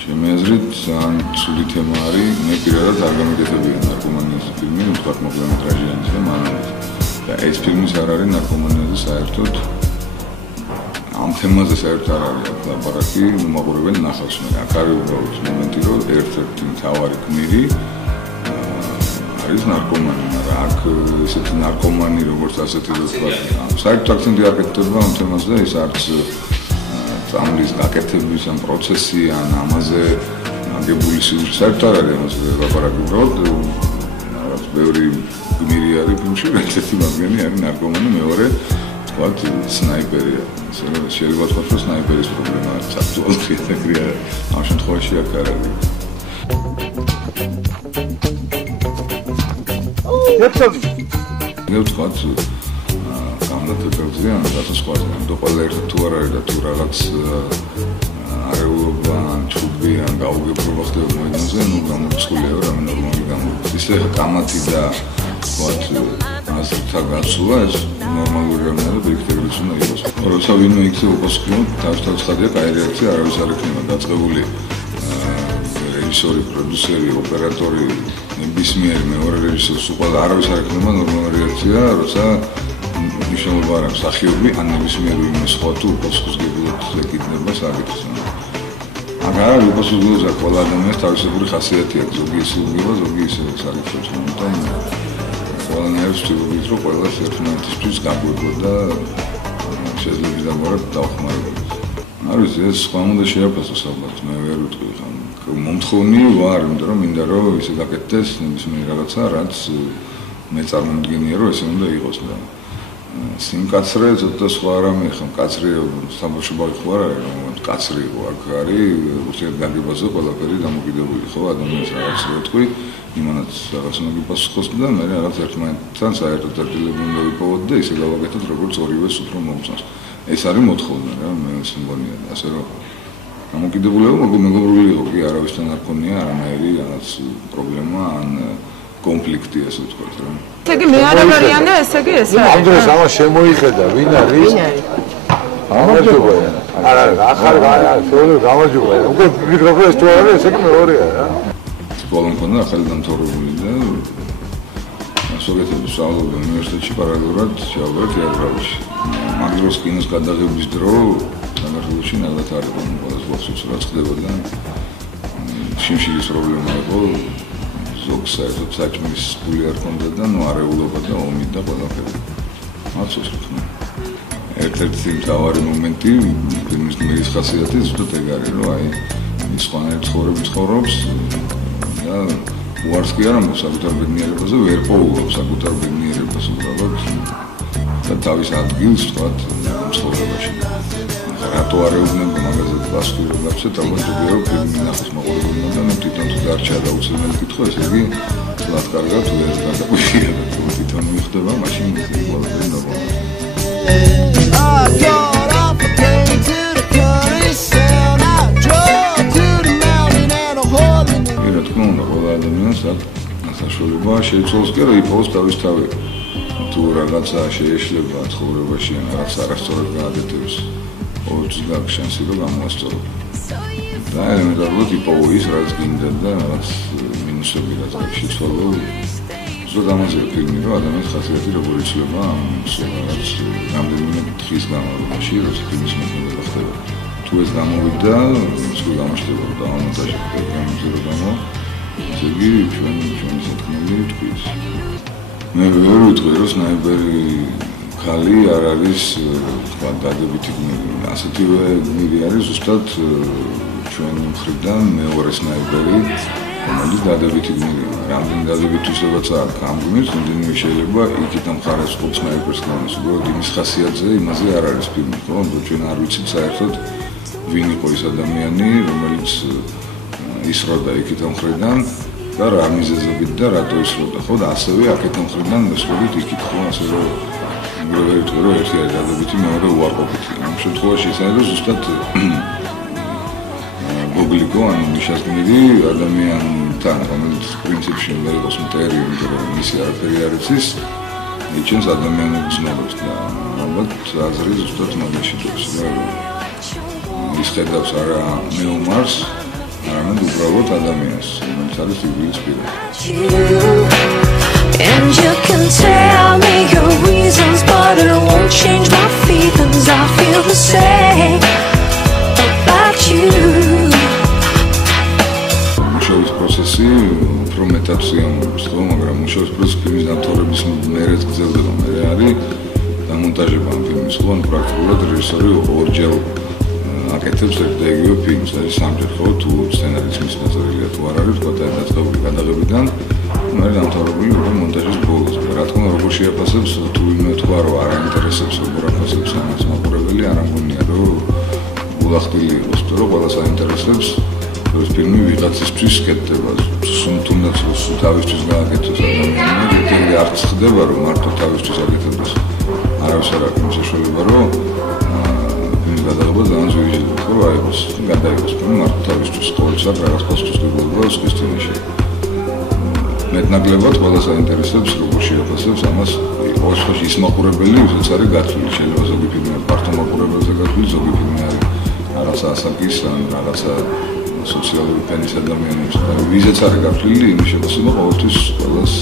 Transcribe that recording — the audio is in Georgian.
ჩემი აზრით ძალიან ცუდი თემა არის. მე პირადად არ გამიგეთებია ნარკომანიის ფილმი, ვთქვათ მოკლემეტრაჟიანი და მანამდე. და ეს ფილმიც არ არის ნარკომანიაზე საერთოდ. ამ თემაზე საერთოდ არ არის ლაპარაკი, მომაყურებენ ნახავს. აქ არის უბრალოდ მომენტი, რომ ერთ-ერთი მთავარი გმირი არის ნარკომანი, მაგრამ აქ ესეთი ნარკომანი როგორც ასეთი ვთქვათ, საერთოდ აქცენტი არ ეკეთება ამ თემაზე, ეს არც წამლის გაკეთების ამ პროცესი ან ამაზე აგებული სიუჟეტი საერთოდ არ არის ამაზე ლაპარაკი, უბრალოდ რაღაც ბევრი გმირი არის ფილმში, ერთ-ერთი მათგანი არის ნარკომანი, მეორე ვთქვათ სნაიპერია. შეიძლება ვთქვათ, რომ სნაიპერის პრობლემა არის აქტუალური, ამ შემთხვევაში აქ არ არის. მე ვთქვათ, გამოდევზია, რასაც სხვაზე, ამიტომ ყველა ერთად თუ არ არის და თუ რაღაც არეულობა, ჩუბი ან გაუგებრობა ხდება მოედანზე, ნუ გამოწვულია, რომ ნორმალი გამოდის. ისე კამათი და ვთქვათ, აზრთა გაცვლა, ეს ნორმალური რამეა და ბიექტებიც უნდა იყოს. როცა ვინმე იქცევა პოსტკრიპტ, თავისთავად ხადია, კაი რეაქცია არავის არ ექნება დაწყებული რეჟისორი, პროდიუსერი, ოპერატორი, ნებისმიერი მეორე რეჟისორს უყურდა არავის არ ექნება ნორმალური რეაქცია, როცა მნიშვნელობა არ აქვს სახიობი, ან ნებისმიერი ვინმე სხვა თუ უპასუხისმგებლად ეკითხება საკითხს. აქ არ არის უპასუხისმგებლობა, ყველა ადამიანს თავისებური ხასიათი აქვს, ზოგი ისურვება, ზოგი ისე საკითხებს, ამიტომ ყველანაირად ვცდილობთ, რომ ყველას ერთმანეთისთვის გაგვეღო და შეძლებს დამორად დავხმარებოდეს. არის ეს სხვა უნდა შეაფასოს ალბათ, მე ვერ ვიტყვი ხან. მომთხოვნი ვარ, იმიტომ რომ მინდა რომ ისე გაკეთდეს ნებისმიერი რაღაცა, რაც მე წარმომდგენია, რომ ესე უნდა იყოს და სიმკაცრე ცოტა სხვა რამე ხომ კაცრი სამბოშობაი ხო არ არის, რომ კაცრი იყო, აქ არის ურთიერთგაგებაზე ყველაფერი დამოკიდებული, ხო, ადამიანს რაღაც ვეთქვი, იმანაც რაღაც უნდა გიპასუხოს და მე რაღაც ერთმანეთთან საერთოდ წერტილები უნდა ვიპოვოთ და ისე გავაკეთოთ, როგორც ორივეს უფრო მომწონს. ეს არის მოთხოვნა რა, მე ეს მგონია და ასე რომ დამოკიდებულება მეგობრული იყო კი არავისთან არ ქონია არანაირი რაღაც პრობლემა ან კონფლიქტი ასე ვთქვათ რა. ესე იგი მე არ ვარიან და ესე იგი ეს არის. ამ დროს ამას შემოიხედა, ვინ არის? გამარჯობა. არა, ახალ შეუძლია გამარჯობა. უკვე მიკროფონს თუ არა, ესე იგი მეორეა რა. სკოლა მქონდა ახალი დამთავრებული და სოგეთების სწავლობდა უნივერსიტეტში პარალელურად შევავდა თეატრალში. მაგ დროს კინოს გადაღების დრო საქართველოში ნაკლად არ იყო ყველას რაც ხდებოდა. შიმშილის პრობლემა იყო. ზოგს საერთოდ საჭმლის ფული არ ქონდა და ნუ არეულობა და ომი და ყველაფერი. მაცოს ხმა. ერთ-ერთი მთავარი მომენტი ფილმის გმირის ხასიათი ზუსტად ეგ არის, რომ აი ის სხვანაირ ცხოვრებით ცხოვრობს და უარს კი არა საკუთარ ბედნიერებაზე ვერ პოულობს საკუთარ ბედნიერებას უბრალოდ და თავის ადგილს ვთქვათ ცხოვრებაში. რატო არ ეუბნება მაგაზე პასუხი გაცეთ, ალბათ ზოგიერთ ფილმი ნახოს მაყურებელმა და მე თვითონ თუ დარჩა და უცნაური კითხვა, ესე იგი ლათ კარგად თუ ეს გადაგვიხია და თუ თვითონ მიხდება, მაშინ ყველაფერი ნორმალია. რა თქმა უნდა, ყველა ადამიანს აქვს საშუალება შეიცვალოს კი, რომ იპოვოს თავისთავი თუ რაღაცა შეეშლება ცხოვრებაში ან რაღაც არასწორად გააკეთებს. ოღონდ გაქვს შანსი რომ გამოასწორო. და ელემენტარულად იპოვო ის, რაც გინდა და რაღაც მინუსები რაც შეცვალო. ზოგადად ამაზე ფილმი რომ ადამიანის ხასიათი როგორ იცვლება ამ რაღაც რამდენიმე დღის განმავლობაში, როცა ფილმის მოქმედება ხდება. თუ ეს გამოვიდა, სულ გამოჩნდება და ამონტაჟი გამოსულიყო გამო. ესე იგი ჩვენი სათქმელი თქვით. მე ვერ ვიტყვი რომ სნაიპერი ხალი არ არის თქვა დადებითი გმირი. ასეთივე გმირი არის ზუსტად ჩვენი მხრიდან მეორე სნაიპერი, რომელიც დადებითი გმირია. რამდენი დადებითისებაც აქვს ამ გმირს, იმდენივე შეიძლება იქით ამ ხარეს ხო სნაიპერს განეს. უბრალოდ იმის ხასიათზე იმაზე არ არის ფილმი, ხო? ჩვენ არ ვიცით საერთოდ ვინ იყო ის ადამიანი, რომელიც ისროდა იქით ამ მხრიდან და რა მიზეზებით და რატო ისროდა, ხო? და ასევე აქეთ ამ მხრიდან მესხობით იქით, ხო? ასე რომ მე ვიტყვი რომ ერთი არის დადებითი, მეორე უარყოფითი. ამ შემთხვევაში ეს არის ზუსტად გოგლიკო ან მიშასგმირი ადამიანთან, რომელიც პრინციპში უნდა იყოს მტერი, იმიტომ რომ მისი არაფერი არ იცის, იჩენს ადამიანების ცნობებს და ალბათ აზრი ზუსტად მაგაში დებს, რომ ის ხედავს არა მეომარს, არა არამედ უბრალოდ ადამიანს, რომელიც არის იუბილეის პირა. And you can tell me your reasons, but it won't change my feelings. I feel the same about you. მუშაობის პროცესი უფრო მეტად სიამოვნებს, ხო, მაგრამ მუშაობის პროცესი ფილმის დამთავრების მერეც გრძელდება. მე არის დამონტაჟება ამ ფილმის, ხო, პრაქტიკულად რეჟისორი ორჯერ აკეთებს ერთ და იგივე ფილმს, არის სამჯერ, ხო, თუ სცენარის მის ნაწილია თუ არ არის, თქვა დაწყებული გადაღებიდან, მე დამთავრებული უკვე მონტაჟის ბოლოს. რა თქმა უნდა, როგორ შეაფასებს, თუ იმე თქვა, რომ არ აინტერესებს, როგორ აფასებს ამას მაყურებელი, არ ამგონია, რომ გულახდილი იყოს, თუ რომ ყველას აინტერესებს, რომ ეს ფილმი ვიღაცისთვის კეთდება, თუნდაც თავისთვის გააკეთოს ადამიანმა, ეგრე არც ხდება, რომ მარტო თავისთვის აკეთებს. არავის არ აქვს საშუალება, რომ გადაღება ძალიან ზოგიერთი ხო რა იყოს გადაიღოს რომ მარტო თავისთვის ყოველთვის რაღაც პოსტის გიგულება სქესტინაში მეტნაკლებად ყველას აინტერესებს როგორ შეაფასებს ამას ოთხში ის მაყურებელი ვისაც არის გათვლილი შეიძლება ზოგი ფილმი პარტო მაყურებელზე გათვლილი ზოგი ფილმი არის რაღაცა ასაკის ან რაღაცა სოციალური ფენის ადამიანებს და ვიზაც არის გათვლილი იმის შესაძლებლობა ყოველთვის ყველას